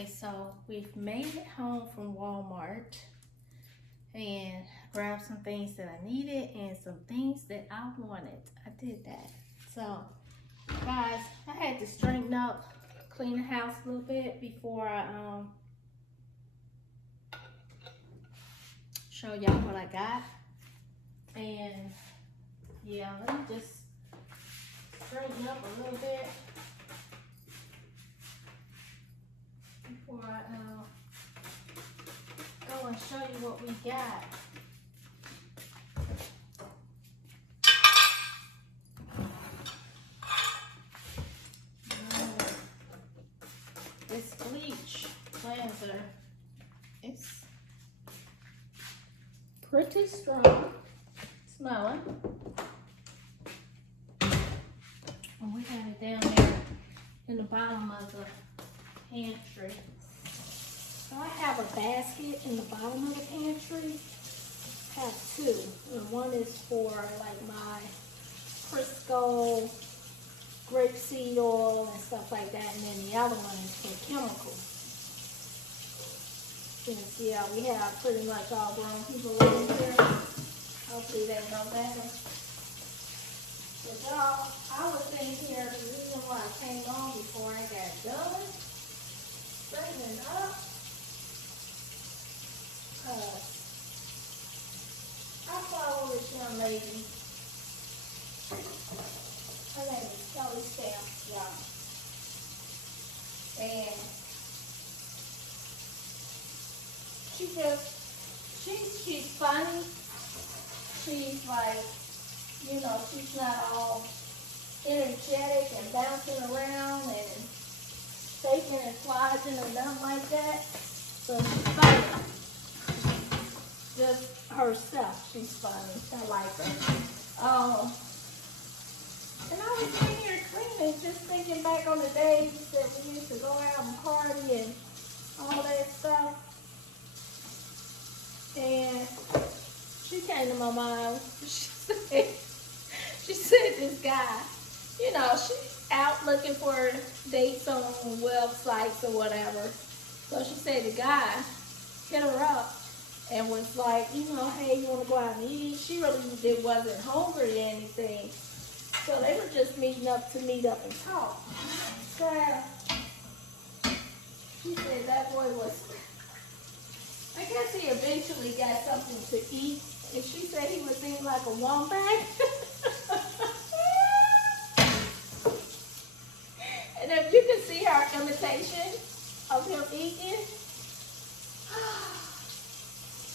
Okay, so we've made it home from Walmart and grabbed some things that I needed and some things that I wanted. I did that. So, guys, I had to straighten up, clean the house a little bit before I show y'all what I got. And yeah, let me just straighten up a little bit before I go and show you what we got. This bleach cleanser, it's pretty strong smelling. And we have it down there in the bottom of the pantry. So I have a basket in the bottom of the pantry. I have two. And one is for like my Crisco grapeseed oil and stuff like that. And then the other one is for chemicals. Since, yeah, we have pretty much all grown people living here. Hopefully they know better. But y'all, I was in here, the reason why I came on before I got done straightening up, I follow this young lady. Her name is Kelly Stamps, y'all. And she's funny. She's like, you know, she's not all energetic and bouncing around and shaking and sliding and nothing like that. So she's funny. Just herself, she's funny. I like her. And I was in here cleaning, just thinking back on the days that we used to go out and party and all that stuff. And she came to my mind. She said this guy, you know, she's out looking for dates on websites or whatever. So she said the guy hit her up and was like, you know, hey, you want to go out and eat? She really wasn't hungry or anything. So they were just meeting up to meet up and talk. So she said that boy was, I guess he eventually got something to eat. And she said he was eating like a wombat. And if you can see her imitation of him eating.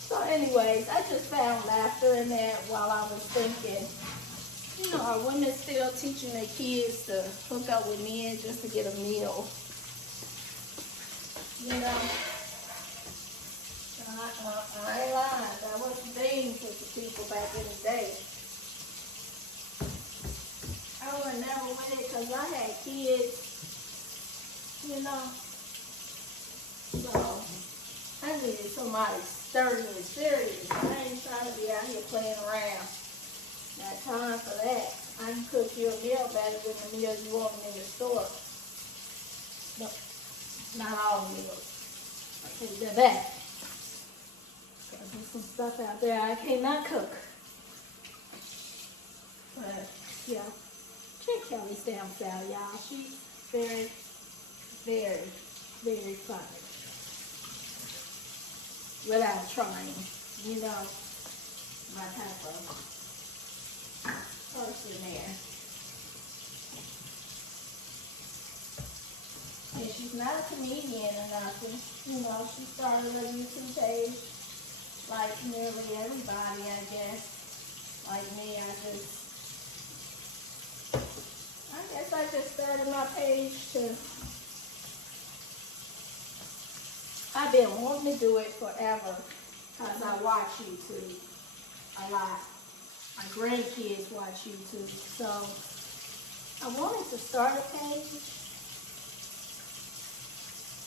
So anyways, I just found laughter in that while I was thinking, you know, are women still teaching their kids to hook up with men just to get a meal? You know? I ain't lying. That was the thing with the people back in the day. I would never with it because I had kids, you know. So I needed somebody sturdy and serious. I ain't trying to be out here playing around. Not time for that. I can cook you a meal better than the meal you want in the store. No, not all meals. I can do that. There's some stuff out there I cannot cook. But, yeah. Check Kelly Stamps out, y'all. She's very, very, very funny. Without trying. You know, my type of person there. And she's not a comedian or nothing. You know, she started a YouTube page like nearly everybody, I guess. Like me, I guess I just started my page to, I've been wanting to do it forever because I watch YouTube a lot. My grandkids watch YouTube, so I wanted to start a page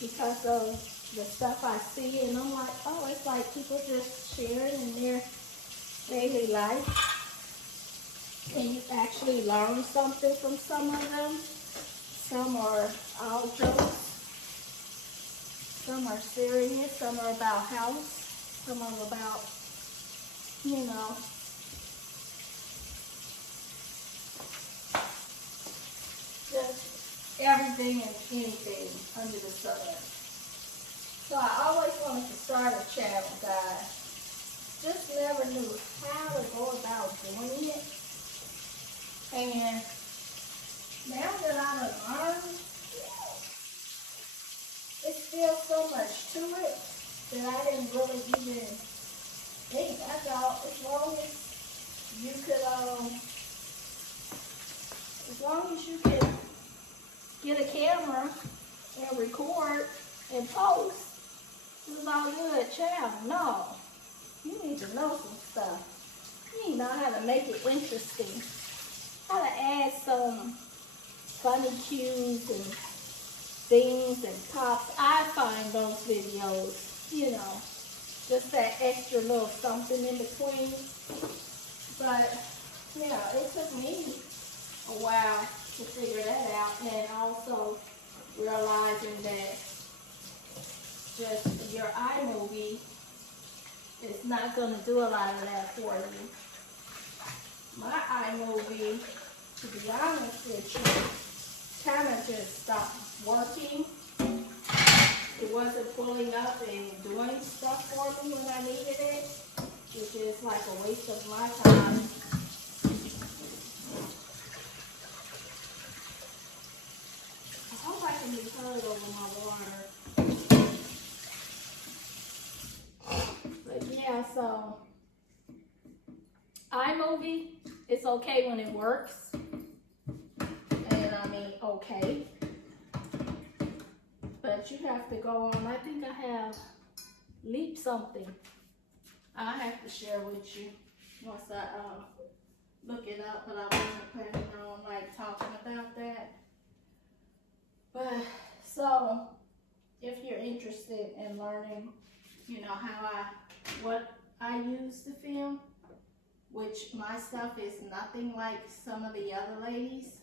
because of the stuff I see, and I'm like, oh, it's like people just sharing in their daily life, and you actually learn something from some of them. Some are all jokes, Some are serious, some are about house, some are about, you know, just everything and anything under the sun. So I always wanted to start a channel, guys. Just never knew how to go about doing it. And now that I done learned, it's still so much to it that I didn't really even think. I thought as long as you could get a camera and record and post, it was all good, child. No, you need to know some stuff. You need to know how to make it interesting, how to add some funny cues and things and pops. I find those videos, you know, just that extra little something in between. But, you know, it took me a while to figure that out, and also realizing that just your iMovie is not going to do a lot of that for you. My iMovie, to be honest with you, kind of just stopped working. It wasn't pulling up and doing stuff for me when I needed it, which is like a waste of my time. I hope I can be heard over my water. But yeah, so iMovie, it's okay when it works. And I mean, okay. But you have to go on, I think I have Leap something. I have to share with you once I look it up, but I wasn't planning on like talking about that. But so if you're interested in learning, you know, what I use to film, which my stuff is nothing like some of the other ladies.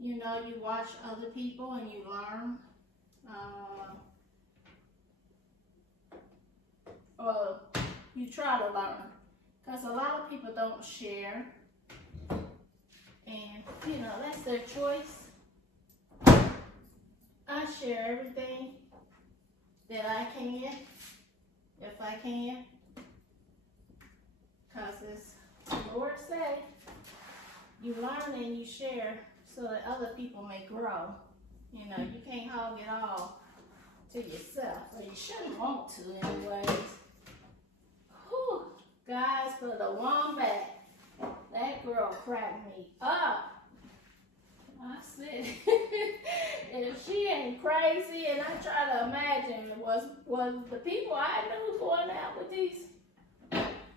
You know, you watch other people and you learn. Or you try to learn. Because a lot of people don't share. And, you know, that's their choice. I share everything that I can, if I can. Because as the Lord said, you learn and you share so that other people may grow. You know, you can't hog it all to yourself, or you shouldn't want to anyways. Whew, guys, for the wombat, that girl cracked me up. I said, if she ain't crazy, and I try to imagine, was the people I knew going out with these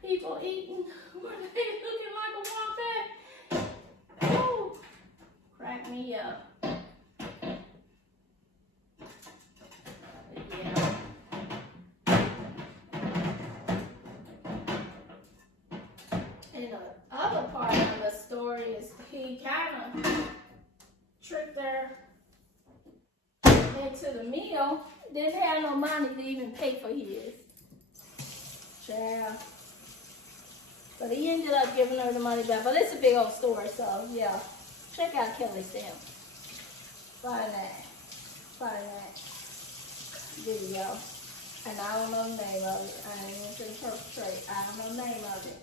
people eating, were they looking like a wombat? Whew, crack me up. Yeah. And the other part of the story is he kind of tricked her into the meal. Didn't have no money to even pay for his. Child. But he ended up giving her the money back. But it's a big old story, so yeah. Check out Kelly Sam. Find that video. And I don't know the name of it. I ain't even going to perpetrate. I don't know the name of it.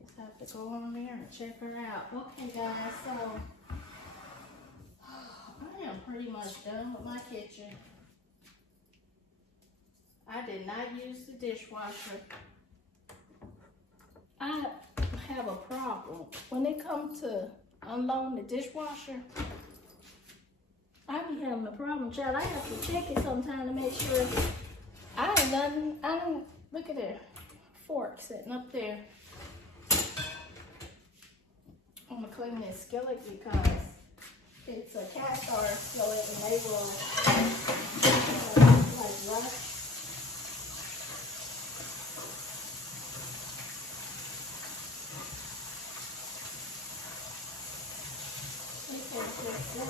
Just have to go on there and check her out. Okay, guys, so I am pretty much done with my kitchen. I did not use the dishwasher. I have a problem. When they come to unload the dishwasher, I be having a problem, child. I have to check it sometime to make sure I don't look at their fork sitting up there. I'm gonna clean this skillet because it's a cast iron skillet and they will like rust. Okay,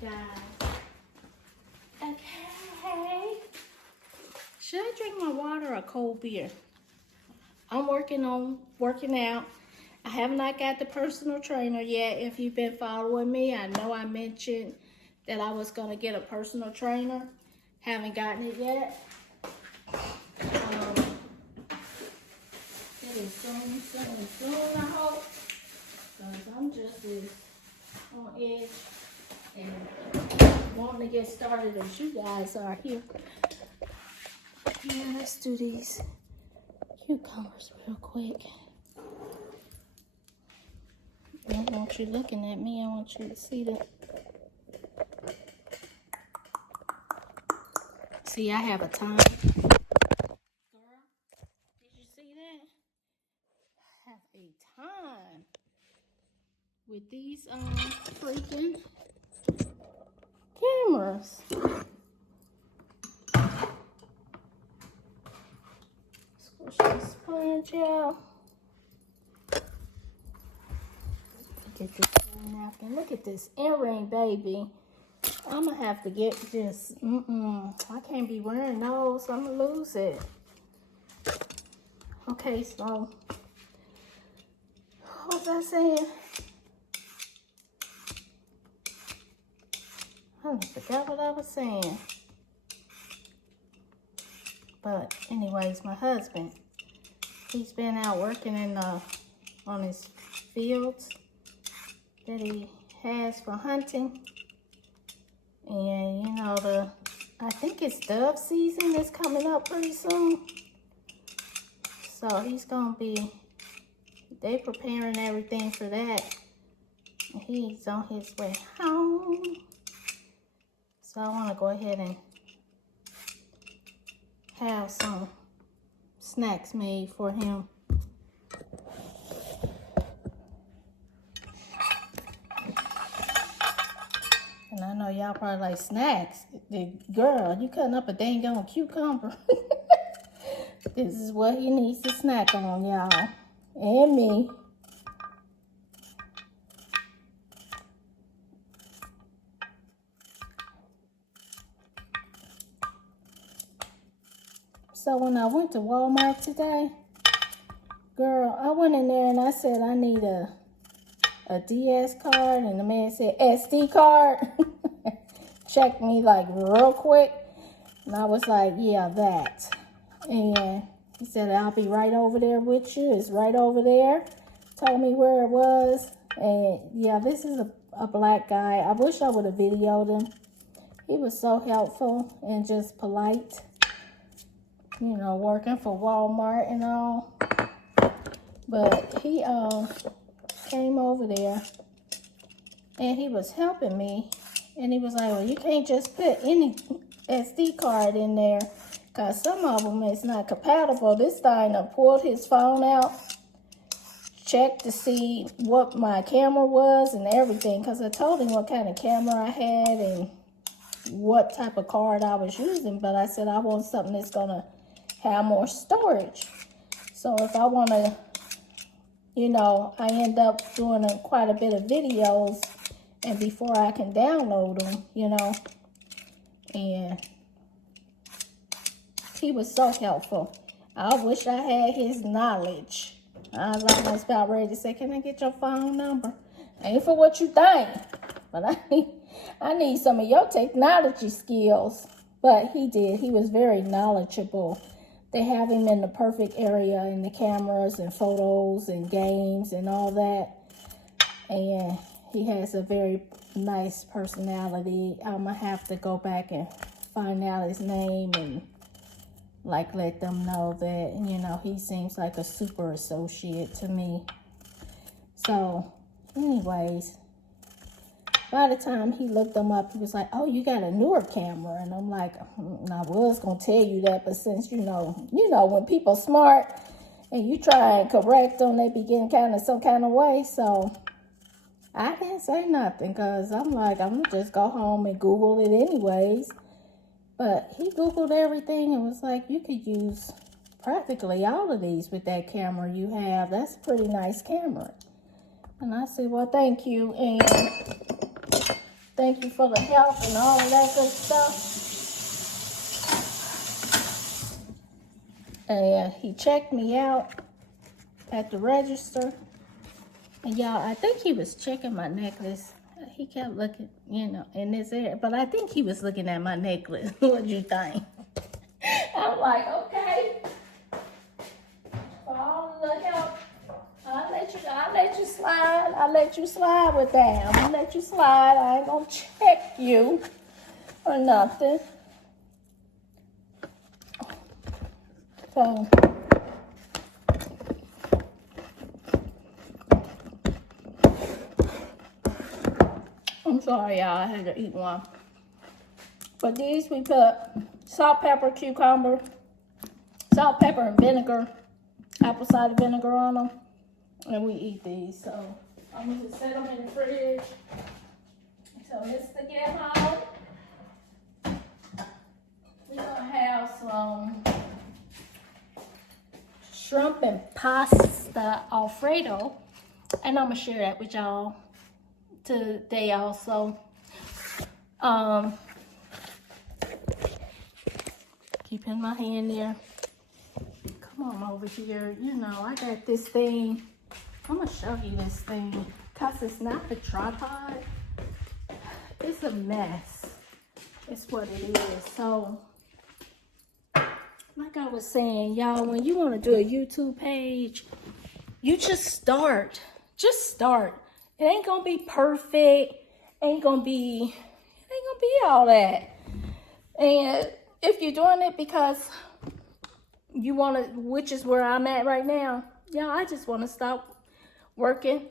guys. Okay. Should I drink my water or cold beer? I'm working out. I have not got the personal trainer yet. If you've been following me, I know I mentioned that I was going to get a personal trainer. Haven't gotten it yet. It is soon, I hope. Because I'm just as on edge and wanting to get started as you guys are here. Yeah, let's do these cucumbers real quick. I don't want you looking at me. I want you to see the... See, I have a time. Girl, did you see that? I have a time with these freaking cameras. Squish this sponge out. Get this napkin. Look at this earring, baby. I'm gonna have to get this. I can't be wearing those. I'm gonna lose it. Okay, so what was I saying? I forgot what I was saying. But anyways, my husband, he's been out working in on his fields that he has for hunting. And you know, I think it's dove season that's coming up pretty soon. So he's gonna be, they preparing everything for that. And he's on his way home. So I wanna go ahead and have some snacks made for him. And I know y'all probably like snacks. Girl, you cutting up a dang on cucumber. This is what he needs to snack on, y'all. And me. So when I went to Walmart today, girl, I went in there and I said I need a DS card, and the man said SD card. Checked me like real quick, and I was like, yeah, that. And he said, I'll be right over there with you. It's right over there. Told me where it was. And yeah, this is a black guy. I wish I would have videoed him. He was so helpful and just polite. You know, working for Walmart and all. But he came over there and he was helping me. And he was like, well, you can't just put any SD card in there because some of them is not compatible. This guy pulled his phone out, checked to see what my camera was and everything, because I told him what kind of camera I had and what type of card I was using. But I said I want something that's going to have more storage. So if I want to, you know, I end up doing quite a bit of videos, and before I can download them, you know. And he was so helpful. I wish I had his knowledge. I was almost about ready to say, can I get your phone number? Ain't for what you think, but I need some of your technology skills. But he did. He was very knowledgeable. They have him in the perfect area in the cameras and photos and games and all that. And he has a very nice personality. I'm going to have to go back and find out his name and like let them know that, you know, he seems like a super associate to me. So anyways, by the time he looked them up, he was like, oh, you got a newer camera. And I'm like, I was going to tell you that, but since, you know, when people smart and you try and correct them, they be getting kind of some kind of way. So I didn't say nothing because I'm like, I'm going to just go home and Google it anyways. But he Googled everything and was like, you could use practically all of these with that camera you have. That's a pretty nice camera. And I said, well, thank you. And thank you for the help and all of that good stuff. And he checked me out at the register. And y'all, I think he was checking my necklace. He kept looking, you know, in this area. But I think he was looking at my necklace. What'd you think? I'm like, okay. For all of the help, I'll let you slide. I'll let you slide with that. I'm gonna let you slide. I ain't gonna check you or nothing. So I'm sorry, y'all. I had to eat one. But these we put salt, pepper, cucumber, salt, pepper, and vinegar, apple cider vinegar on them, and we eat these. So I'm gonna just set them in the fridge until this to get hot. We're gonna have some shrimp and pasta Alfredo, and I'm gonna share that with y'all today also. Keeping my hand there. Come on over here. You know, I got this thing. I'm gonna show you this thing because it's not the tripod. It's a mess. It's what it is. So, like I was saying, y'all, when you want to do a YouTube page, you just start. Just start. It ain't gonna be perfect. Ain't gonna be all that. And if you're doing it because you want to, which is where I'm at right now, y'all, I just want to stop working,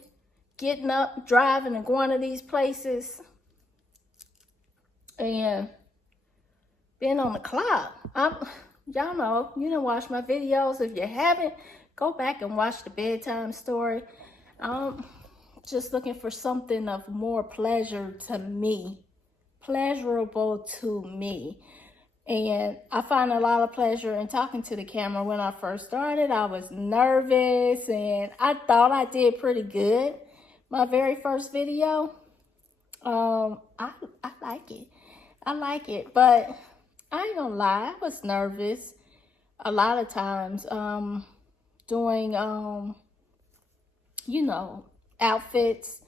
getting up, driving, and going to these places, and being on the clock. Y'all know, you done watch my videos. If you haven't, go back and watch the bedtime story. Just looking for something of more pleasure to me, pleasurable to me. And I find a lot of pleasure in talking to the camera. When I first started, I was nervous and I thought I did pretty good. My very first video, I like it. I like it, but I ain't gonna lie, I was nervous a lot of times doing, you know, outfits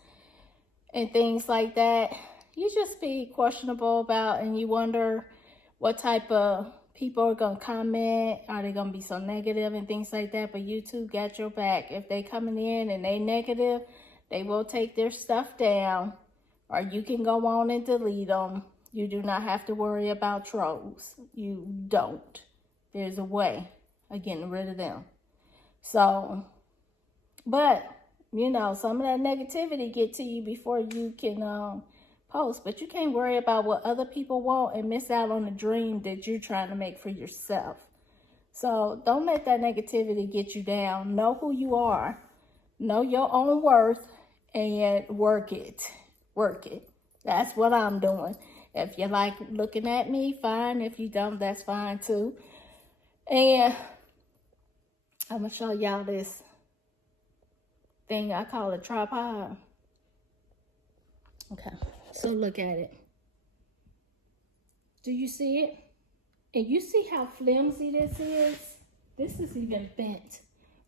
and things like that. You just be questionable about, and you wonder what type of people are gonna comment. Are they gonna be so negative and things like that? But YouTube got your back. If they coming in and they negative, they will take their stuff down, or you can go on and delete them. You do not have to worry about trolls. You don't. There's a way of getting rid of them. So, but you know, some of that negativity get to you before you can post. But you can't worry about what other people want and miss out on the dream that you're trying to make for yourself. So don't let that negativity get you down. Know who you are. Know your own worth and work it. Work it. That's what I'm doing. If you like looking at me, fine. If you don't, that's fine too. And I'm going to show y'all this thing I call a tripod. Okay, so look at it. Do you see it? And you see how flimsy this is? This is even bent.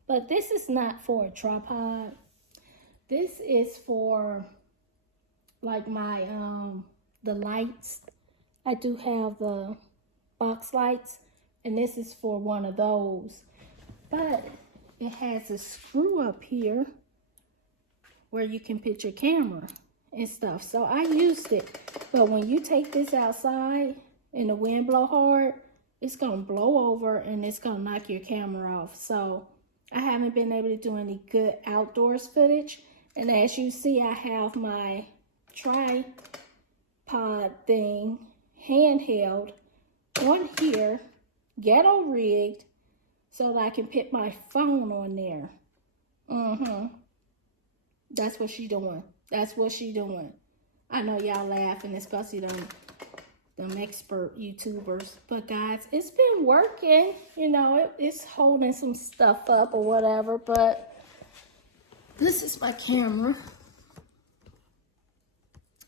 But this is not for a tripod. This is for like my the lights. I do have the box lights, and this is for one of those. But it has a screw up here where you can put your camera and stuff. So I used it. But when you take this outside and the wind blow hard, it's gonna blow over and it's gonna knock your camera off. So I haven't been able to do any good outdoors footage. And as you see, I have my tripod thing handheld on here, ghetto rigged, so that I can put my phone on there. That's what she doing. That's what she doing. I know y'all laughing, especially them them expert YouTubers. But guys, it's been working. You know, it's holding some stuff up or whatever. But this is my camera.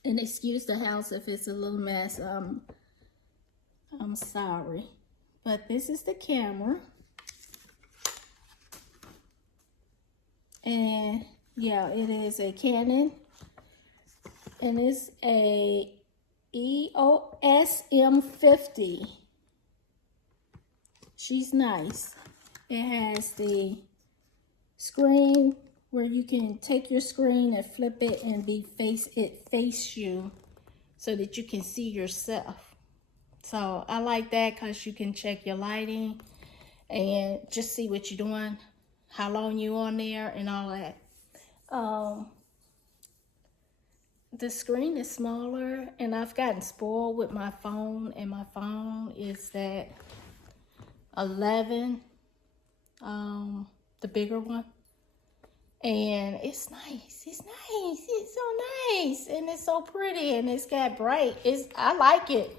And excuse the house if it's a little mess. I'm sorry. But this is the camera. And yeah, it is a Canon. And it's a EOS M50. She's nice. It has the screen where you can take your screen and flip it and face you so that you can see yourself. So I like that because you can check your lighting and just see what you're doing, how long you on there and all that. The screen is smaller and I've gotten spoiled with my phone, and my phone is that 11, the bigger one. And it's nice. It's nice. It's so nice. And it's so pretty. And it's got bright. I like it.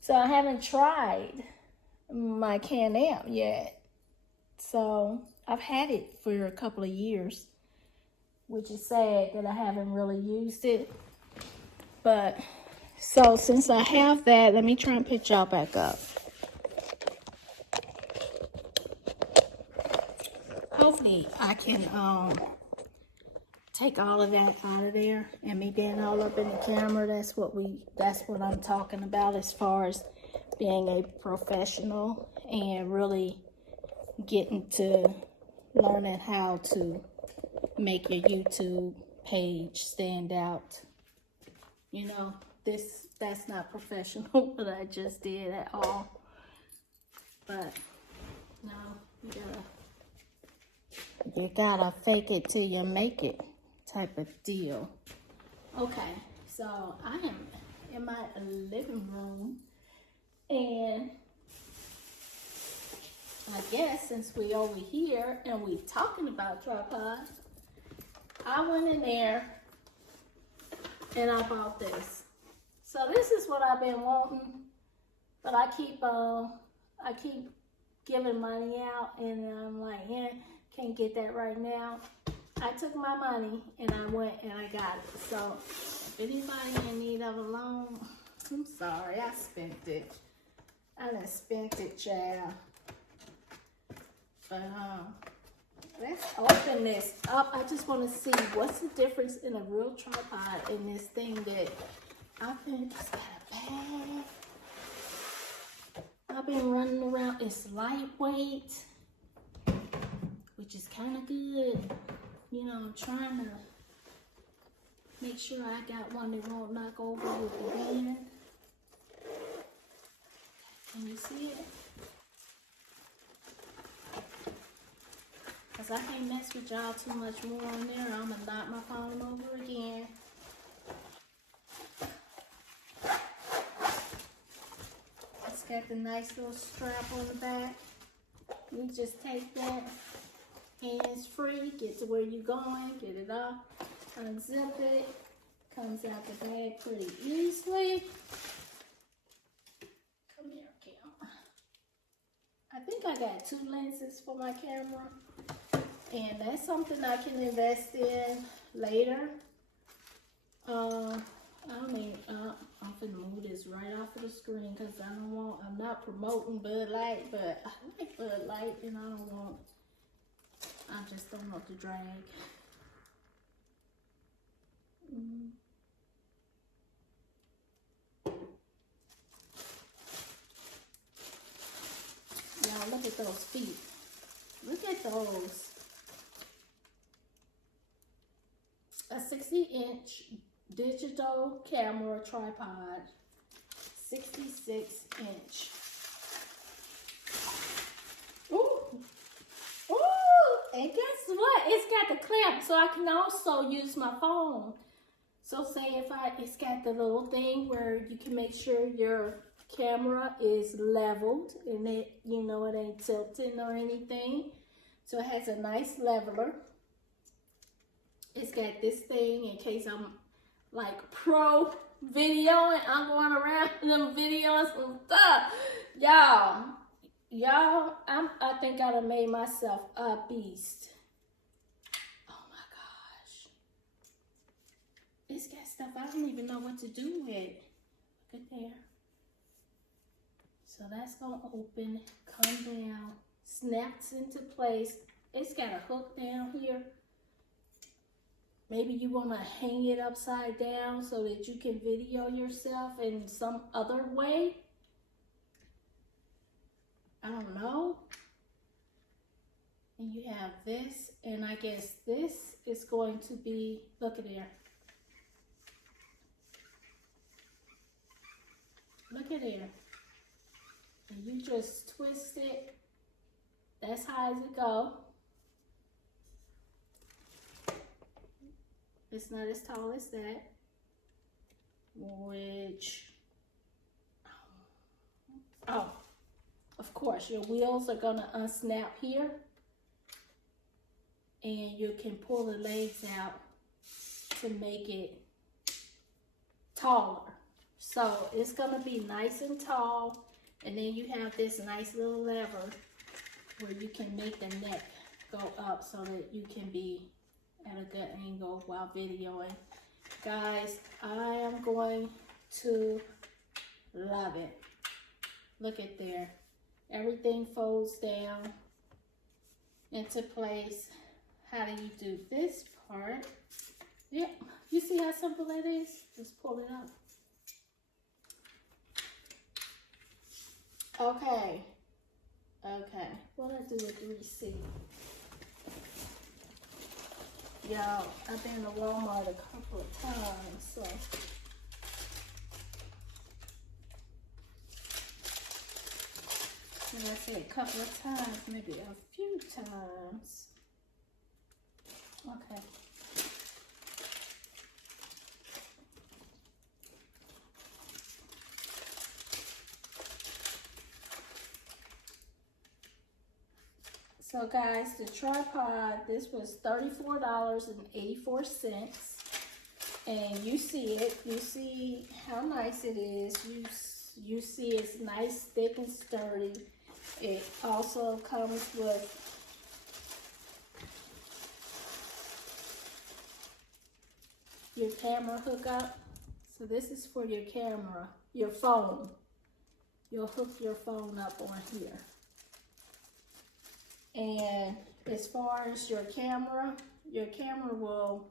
So I haven't tried my Can-Am yet. So I've had it for a couple of years, which is sad that I haven't really used it. But so since I have that, let me try and put y'all back up. Hopefully I can take all of that out of there and me getting all up in the camera. That's what I'm talking about as far as being a professional and really getting to learning how to make your YouTube page stand out. You know, that's not professional what I just did at all. But no, you gotta fake it till you make it type of deal. Okay, so I am in my living room, and I guess since we over here and we talking about tripods, I went in there and I bought this. So this is what I've been wanting, but I keep giving money out, and I'm like, yeah, can't get that right now. I took my money and I went and I got it. So if anybody in need of a loan, I'm sorry, I spent it. I done spent it, child. But let's open this up. I just want to see what's the difference in a real tripod and this thing that I think it's got a bag. I've been running around. It's lightweight, which is kind of good. You know, I'm trying to make sure I got one that won't knock over with the wind. Can you see it? Because I can't mess with y'all too much more on there. I'm going to knock my phone over again. It's got the nice little strap on the back. You just take that, hands free, get to where you're going, get it off, unzip it, comes out the bag pretty easily. Come here, camera. I think I got 2 lenses for my camera, and that's something I can invest in later. I'm finna move this right off of the screen because I'm not promoting Bud Light, but I like Bud Light, and I just don't want to drag. Y'all, look at those feet. Look at those. A 60-inch digital camera tripod. 66-inch. Ooh. Ooh. And guess what? It's got the clamp, so I can also use my phone. So say it's got the little thing where you can make sure your camera is leveled and it ain't tilting or anything. So it has a nice leveler. It's got this thing in case I'm like pro videoing. I'm going around them videos and stuff. Y'all, I think I done made myself a beast. Oh my gosh. It's got stuff I don't even know what to do with. Look at there. So that's gonna open, come down, snaps into place. It's got a hook down here. Maybe you wanna hang it upside down so that you can video yourself in some other way. I don't know. And you have this, and I guess this is going to be, look at there. Look at there. And you just twist it. That's how it go. It's not as tall as that. Which, oh, of course, your wheels are gonna unsnap here. And you can pull the legs out to make it taller. So it's gonna be nice and tall. And then you have this nice little lever where you can make the neck go up so that you can be at a good angle while videoing. Guys, I am going to love it. Look at there. Everything folds down into place. How do you do this part? Yep, you see how simple that is? Just pull it up. Okay, what I do with 3C? Y'all, I've been to Walmart a couple of times, so. When I say a couple of times, maybe a few times. Okay. So guys, the tripod, this was $34.84. And you see it, you see how nice it is. You see it's nice, thick and sturdy. It also comes with your camera hookup. So this is for your camera, your phone. You'll hook your phone up on here. And as far as your camera will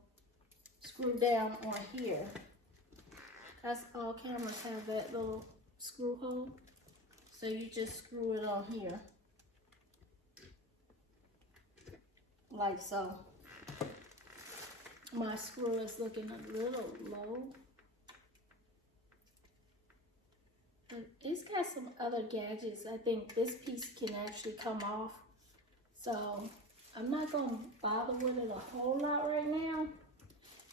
screw down on here. That's all cameras have that little screw hole. So you just screw it on here. Like so. My screw is looking a little low. But it's got some other gadgets. I think this piece can actually come off. So I'm not going to bother with it a whole lot right now.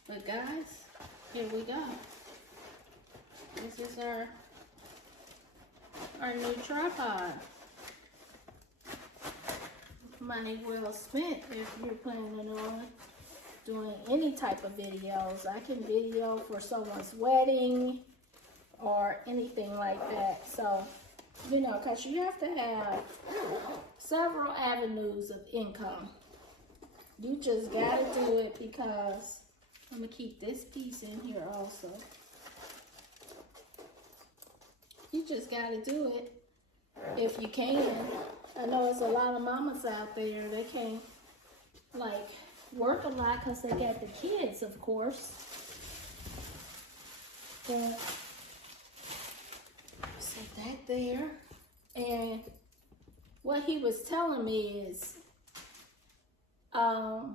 But guys, here we go. This is our new tripod. Money well spent if you're planning on doing any type of videos. I can video for someone's wedding or anything like that. So, you know, because you have to have several avenues of income. You just got to do it because I'm going to keep this piece in here also. You just got to do it if you can. I know there's a lot of mamas out there that can't, like, work a lot because they got the kids, of course. But, set that there. And what he was telling me is, the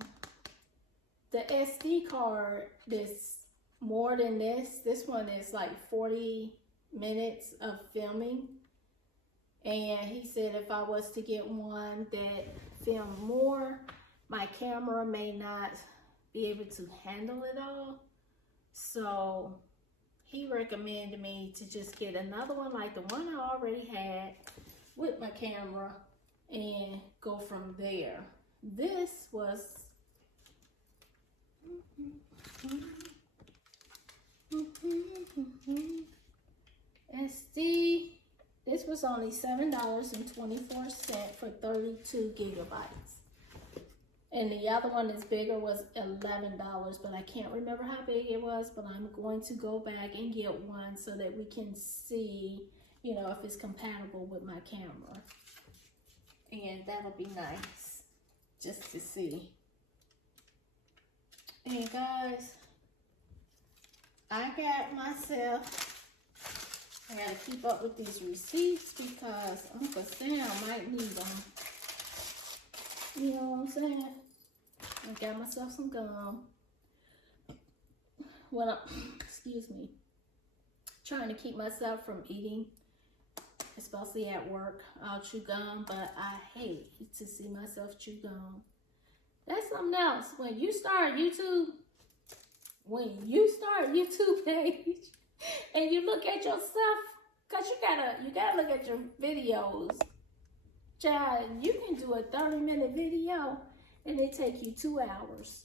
SD card is more than this. This one is like 40 minutes of filming. And he said if I was to get one that filmed more, my camera may not be able to handle it all. So he recommended me to just get another one like the one I already had with my camera and go from there. This was was only $7.24 for 32 gigabytes. And the other one is bigger, was $11, but I can't remember how big it was, but I'm going to go back and get one so that we can see, you know, if it's compatible with my camera. And that'll be nice just to see. And guys, I got myself, I gotta keep up with these receipts because Uncle Sam might need them. You know what I'm saying? I got myself some gum. When I'm, excuse me, trying to keep myself from eating, especially at work. I'll chew gum, but I hate to see myself chew gum. That's something else. When you start YouTube page and you look at yourself, cause you gotta look at your videos. Child, you can do a 30-minute video and it take you 2 hours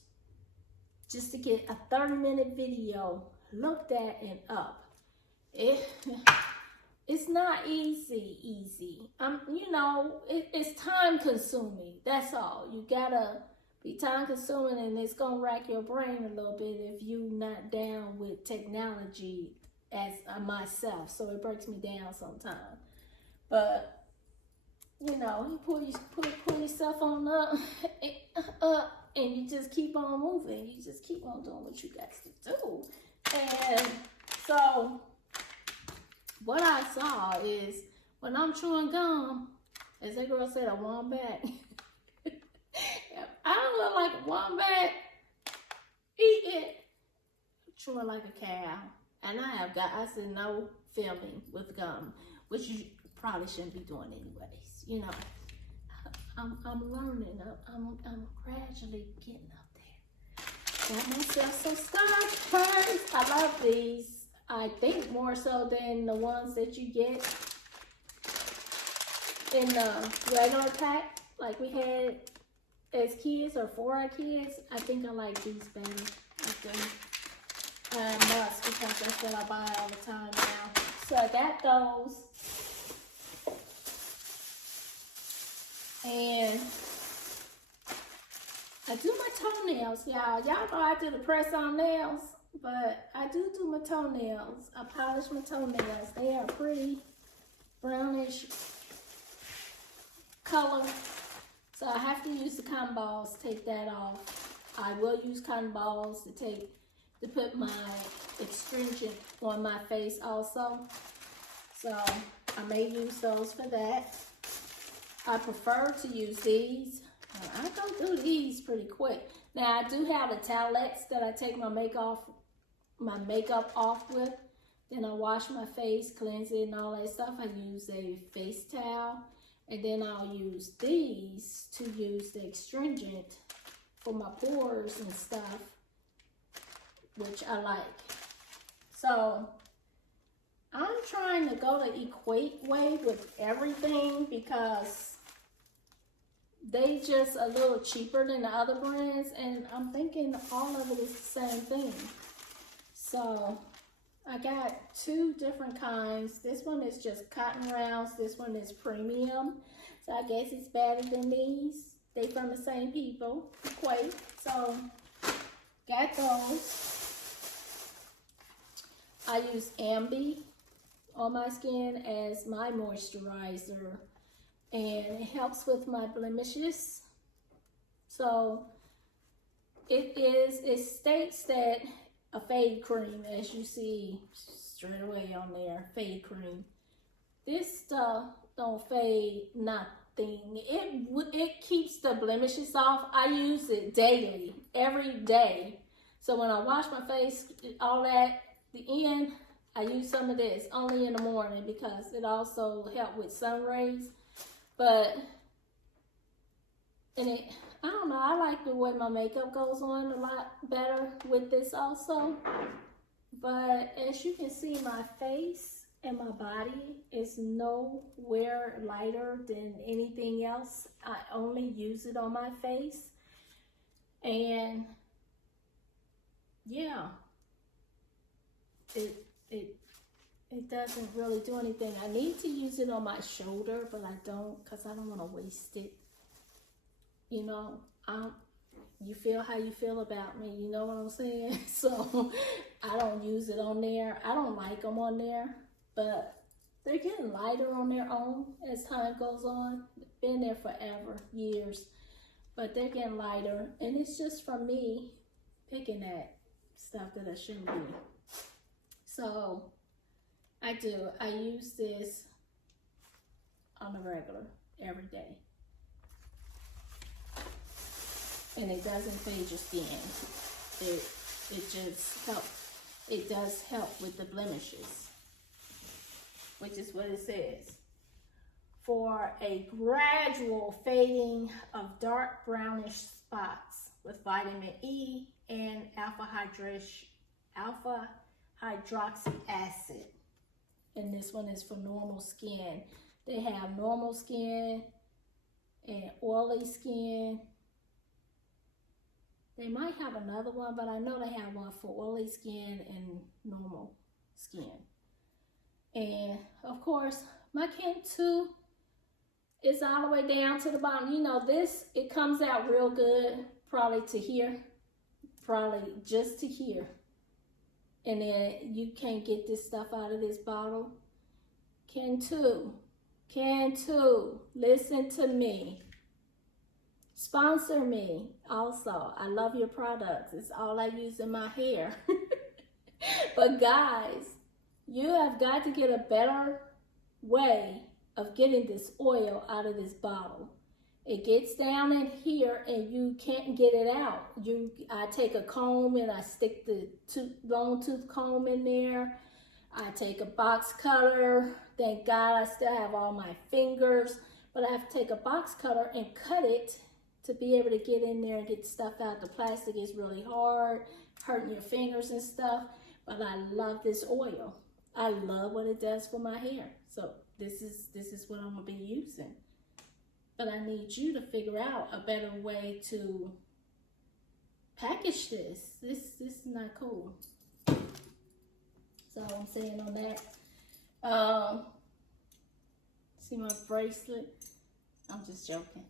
just to get a 30-minute video looked at and up. It's not easy. You know, it's time consuming. That's all. You gotta be time consuming, and it's gonna rack your brain a little bit if you not down with technology as myself. So it breaks me down sometimes. But you know, you pull yourself on up, and you just keep on moving. You just keep on doing what you got to do. And so what I saw is when I'm chewing gum, as that girl said, a wombat. I don't look like a wombat. Eat it. Chewing like a cow. And I said no filming with gum, which you probably shouldn't be doing anyways. You know, I'm learning. I'm gradually getting up there. Got myself some Starburst. I love these. I think more so than the ones that you get in the regular pack, like we had as kids or for our kids. I think I like these better. I think I must, because that's what I buy all the time now. So I got those. And I do my toenails, y'all. Y'all know I do the press-on nails, but I do my toenails. I polish my toenails. They are pretty brownish color. So I have to use the cotton balls to take that off. I will use cotton balls to put my astringent on my face also. So I may use those for that. I prefer to use these. I go through these pretty quick. Now I do have the towelettes that I take my makeup off with. Then I wash my face, cleanse it and all that stuff. I use a face towel. And then I'll use these to use the astringent for my pores and stuff, which I like. So I'm trying to go the equate way with everything because they just a little cheaper than the other brands, and I'm thinking all of it is the same thing. So I got 2 different kinds. This one is just cotton rounds. This one is premium. So I guess it's better than these. They from the same people, Equate. So got those. I use Ambi on my skin as my moisturizer, and it helps with my blemishes. So it states that a fade cream, as you see straight away on there, fade cream. This stuff don't fade nothing. It keeps the blemishes off. I use it daily, every day. So when I wash my face, all that, the end, I use some of this only in the morning because it also helps with sun rays. But, and I don't know, I like the way my makeup goes on a lot better with this also. But as you can see, my face and my body is nowhere lighter than anything else. I only use it on my face. And yeah, it doesn't really do anything. I need to use it on my shoulder, but I don't, because I don't want to waste it. You know, you feel how you feel about me, you know what I'm saying? So I don't use it on there. I don't like them on there, but they're getting lighter on their own as time goes on. Been there forever, years, but they're getting lighter, and it's just from me picking at stuff that I shouldn't be. So I use this on the regular every day, and it doesn't fade your skin. It just helps. It does help with the blemishes, which is what it says. For a gradual fading of dark brownish spots with vitamin E and alpha hydroxy acid. And this one is for normal skin. They have normal skin and oily skin. They might have another one, but I know they have one for oily skin and normal skin. And of course, my Kin 2 is all the way down to the bottom. You know, this, it comes out real good, probably to here, probably just to here. And then you can't get this stuff out of this bottle. Kin 2, listen to me. Sponsor me also. I love your products. It's all I use in my hair. But guys, you have got to get a better way of getting this oil out of this bottle. It gets down in here and you can't get it out. I take a comb and I stick the long tooth comb in there. I take a box cutter. Thank God I still have all my fingers, but I have to take a box cutter and cut it to be able to get in there and get stuff out. The plastic is really hard, hurting your fingers and stuff, but I love this oil. I love what it does for my hair. So this is what I'm gonna be using. But I need you to figure out a better way to package this. This is not cool. So I'm saying on that. See my bracelet? I'm just joking.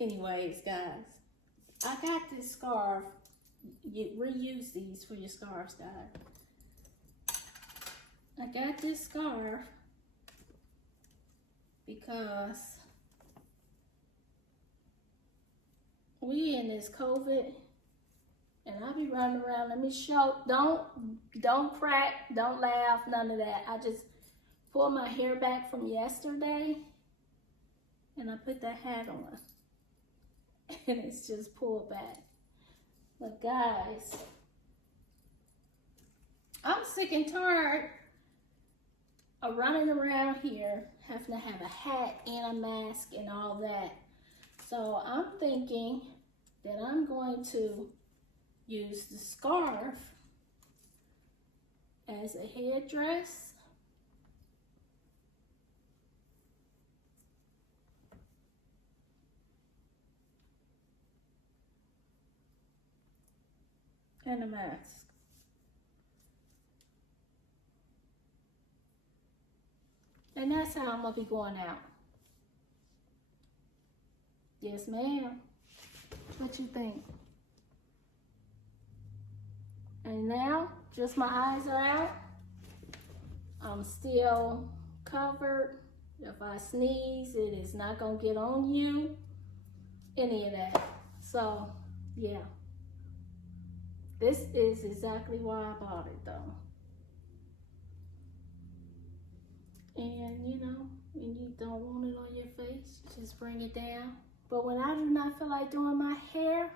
Anyways, guys, I got this scarf. You reuse these for your scarves, guys. I got this scarf because we in this COVID, and I be running around. Let me show. Don't crack, don't laugh, none of that. I just pulled my hair back from yesterday, and I put that hat on, and it's just pulled back. But guys, I'm sick and tired of running around here, having to have a hat and a mask and all that. So I'm thinking that I'm going to use the scarf as a headdress. And a mask. And that's how I'm gonna be going out. Yes, ma'am. What you think? And now, just my eyes are out. I'm still covered. If I sneeze, it is not gonna get on you. Any of that. So, yeah. This is exactly why I bought it, though. And, you know, when you don't want it on your face, just bring it down. But when I do not feel like doing my hair,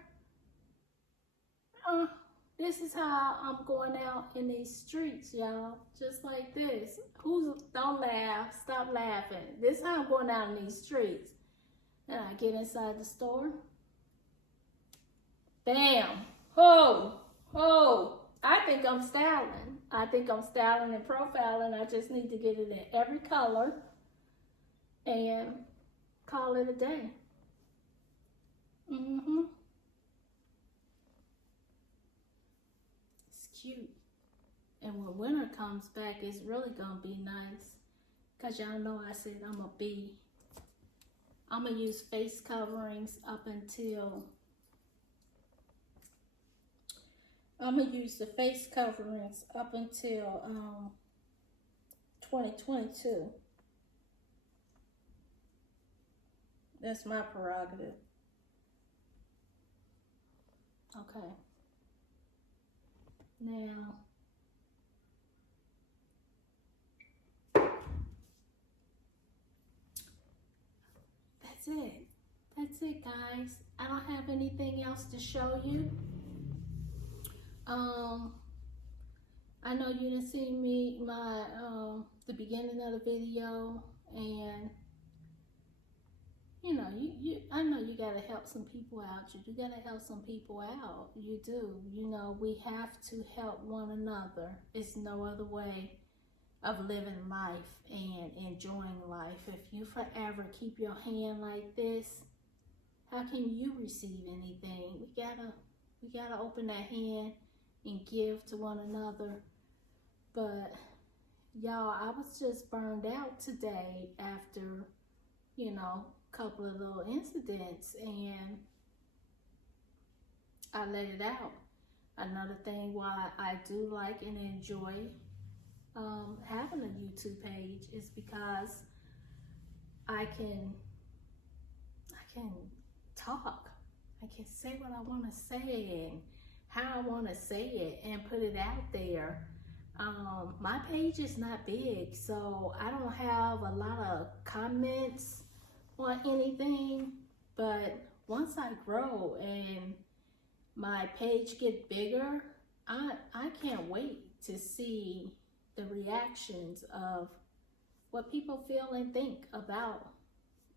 this is how I'm going out in these streets, y'all. Just like this. Don't laugh. Stop laughing. This is how I'm going out in these streets. Then I get inside the store. Bam. Oh. I think I'm styling. I think I'm styling and profiling. I just need to get it in every color and call it a day. It's cute. And when winter comes back, it's really gonna be nice. Cause y'all know I said I'm gonna use face coverings up until, I'm gonna use the face coverings up until 2022. That's my prerogative. Okay. Now, that's it. That's it, guys. I don't have anything else to show you. I know you didn't see me, the beginning of the video, and you know, I know you gotta help some people out. You do gotta help some people out. You do. You know, we have to help one another. It's no other way of living life and enjoying life. If you forever keep your hand like this, how can you receive anything? We gotta open that hand and give to one another. But y'all, I was just burned out today after, you know, couple of little incidents, and I let it out. Another thing why I do like and enjoy having a YouTube page is because I can talk. I can say what I want to say and how I want to say it and put it out there. My page is not big, so I don't have a lot of comments or anything, but once I grow and my page get bigger, I can't wait to see the reactions of what people feel and think about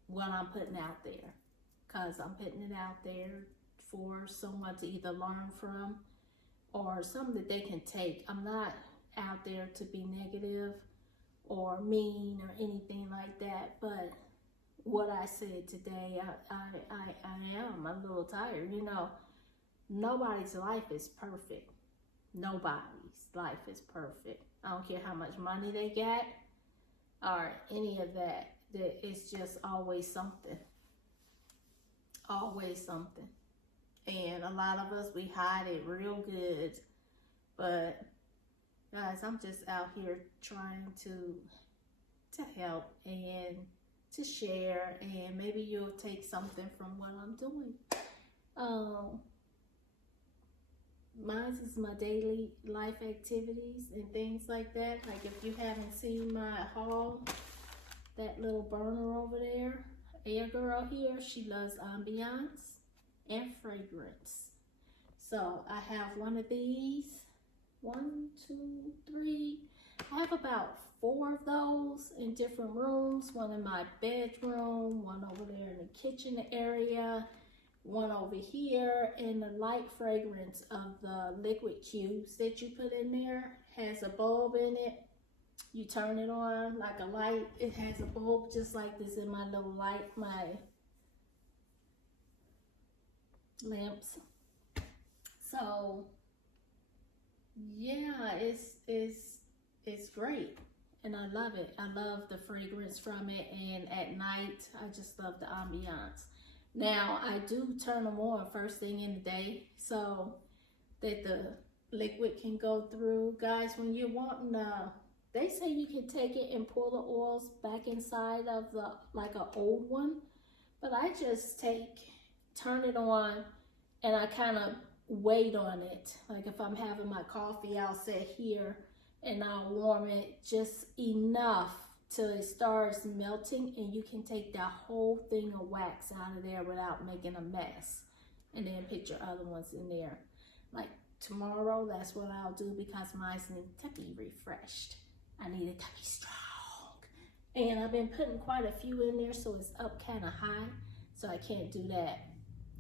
what I'm putting out there, because I'm putting it out there for someone to either learn from or something that they can take. I'm not out there to be negative or mean or anything like that, but what I said today, I am a little tired. You know, nobody's life is perfect. Nobody's life is perfect. I don't care how much money they get or any of that. It's just always something. Always something. And a lot of us, we hide it real good. But guys, I'm just out here trying to help and to share, and maybe you'll take something from what I'm doing. Mine is my daily life activities and things like that. Like if you haven't seen my haul, that little burner over there, Air Girl here, she loves ambiance and fragrance. So I have one of these, 1, 2, 3. I have about 4 of those in different rooms. One in my bedroom, one over there in the kitchen area, one over here, and the light fragrance of the liquid cubes that you put in there has a bulb in it. You turn it on like a light. It has a bulb just like this in my little light, my lamps. So yeah, it's great. And I love it. I love the fragrance from it. And at night, I just love the ambiance. Now, I do turn them on first thing in the day so that the liquid can go through. Guys, when you're wanting they say you can take it and pull the oils back inside of like an old one. But I just turn it on, and I kind of wait on it. Like if I'm having my coffee, I'll sit here and I'll warm it just enough till it starts melting, and you can take that whole thing of wax out of there without making a mess, and then put your other ones in there. Like tomorrow, that's what I'll do, because mine needs to be refreshed. I need it to be strong, and I've been putting quite a few in there, so it's up kind of high, so I can't do that.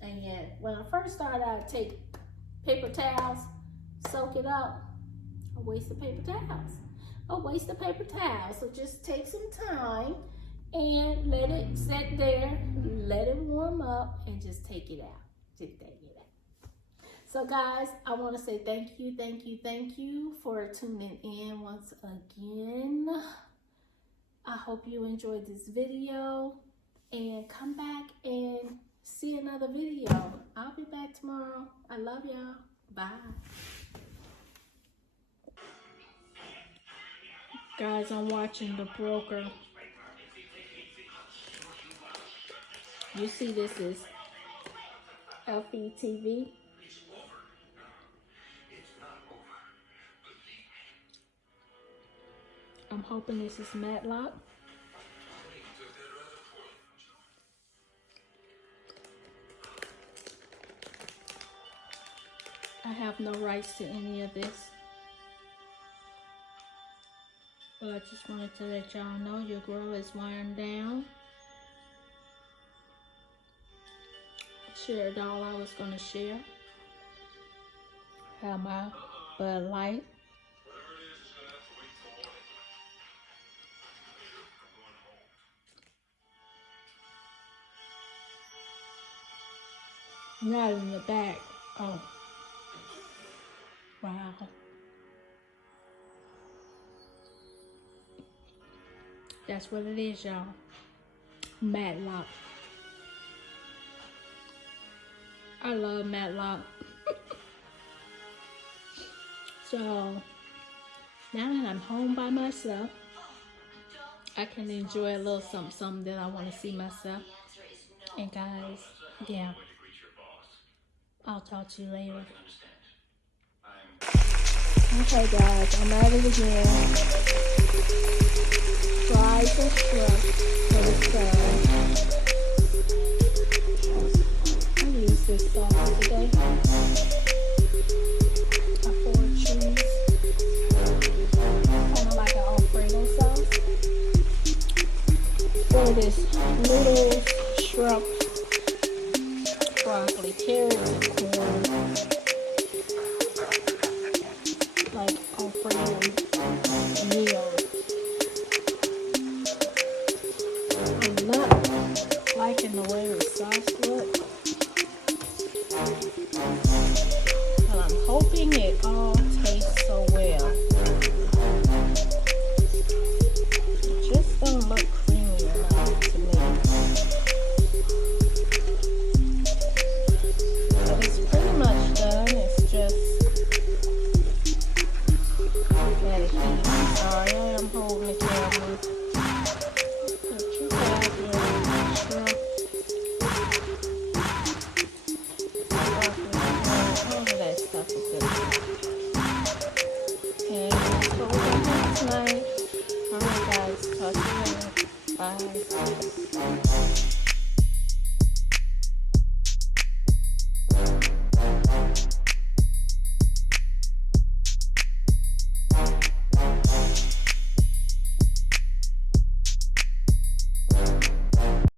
And when I first started, I'd take paper towels, soak it up. A waste of paper towels. A waste of paper towels. So just take some time and let it sit there, let it warm up, and just take it out. Just take it out. So guys, I want to say thank you for tuning in once again. I hope you enjoyed this video, and come back and see another video. I'll be back tomorrow. I love y'all. Bye. Guys, I'm watching The Broker. You see this is FETV. I'm hoping this is Matlock. I have no rights to any of this. But I just wanted to let y'all know your girl is wiring down. Shared all I was gonna share. Have my Bud Light. Not in the back. Oh. Wow. That's what it is, y'all. Matlock. I love Matlock. So, now that I'm home by myself, I can enjoy a little something that I want to see myself. And guys, yeah. I'll talk to you later. Okay guys, I'm at it again. Fries and shrimp for the salad. I use this sauce today. A 4 cheese. Kind of like an Alfredo sauce. For this noodles, shrimp, broccoli, carrots, and corn. Like Alfredo meals. I'm not liking the way the sauce looks. But I'm hoping it all tastes so well. It just don't look creamy enough to me. But it's pretty much done. It's just sorry, I am holding the camera. Put you back in shrimp. All of that stuff is good. And that's what we're going to do tonight. Alright guys, talk to you later. Bye.